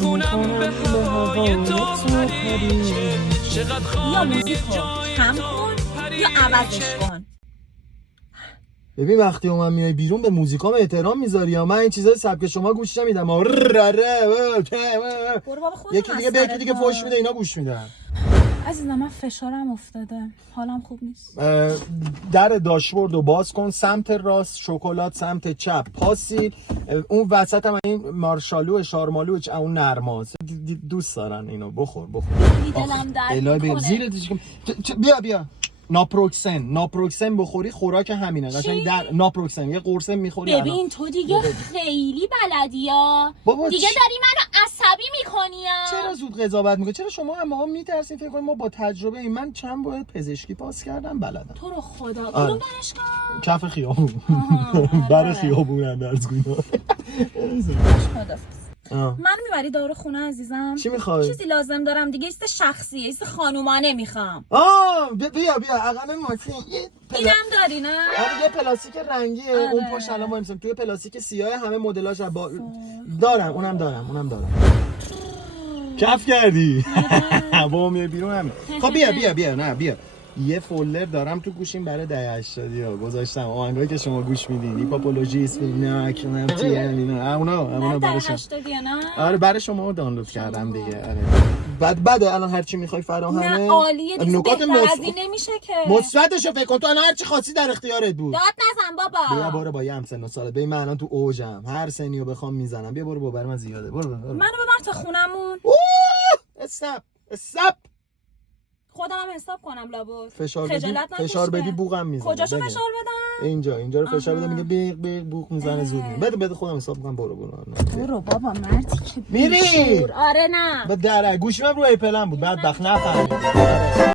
میخونم به هوای تو پریچه چقدر یا موزیکو کم کن یا عوضش کن. ببین وقتی من میای بیرون به موزیکام احترام میذاری یا من این چیزای سبک شما گوش نمیدم. برو بابا خودت یکی دیگه به یکی دیگه فوش میده اینا گوش میدن. عزیزم من فشارم افتاده، حالم خوب نیست. در داشبورد رو باز کن، سمت راست شکلات، سمت چپ پاسیل، اون وسط هم این مارشالو شارمالو اون نرماست دوست دارن اینو بخور دلم درد میکنه. زیرت بیا ناپروکسن بخوری خوراک همینه قشنگ. در ناپروکسن یه قرصه میخوری. ببین تو دیگه خیلی بلدی ها دیگه داری منو عصبی میکنی ها. چرا زود قضاوت میکنی؟ چرا شما هم میترسین فکر کنید ما با تجربه این؟ من چند بار پزشکی پاس کردم بلدم. تو رو خدا کدوم دانشگاه؟ کف خیابون. برای خیابون اندرز گوینا. من میبری دارو خونه عزیزم؟ چی میخوای؟ چیزی لازم دارم دیگه، ایست شخصیه، ایست خانومانه میخوام. بیا عقل ماشین اینم داری نه؟ آره یه پلاستیک رنگیه. اون پشت الان ما توی پلاستیک سیاه همه مدلاش دارم. اونم دارم. کف کردی؟ با میای بیرون همین. خب بیا یه فولدر دارم تو گوشیم برای دهه 80 ها گذاشتم آهنگایی که شما گوش میدین هیپاپولوژیست ناک اینا اونا برای شما. آره برای شما دانلود کردم دیگه. آره بعد الان هر چی میخوای فراهمه. نه عالیه دیگه، نکات بهتر از این نمیشه که. مثبتشو فکر کن تو، الان هر چی خاصی در اختیارت بود. داد نزن بابا. بیا برو با یه هم سن و سالت. ببین من الان تو اوجم، هر سنیو بخوام میزنم. بیا برو برای من زیاده. برو منو ببر تا خونمون. استاپ خودم هم حساب کنم لابد. فشار بدی بوقم میزنه. کجاشو فشار بدم؟ اینجا رو فشار بده میگه بیق بوق میزنه زود میاد. بده خودم حساب میکنم. برو بابا مردی که میری؟ آره نه به در گوشیم رو ایپلم بود بدبخت نفهمید.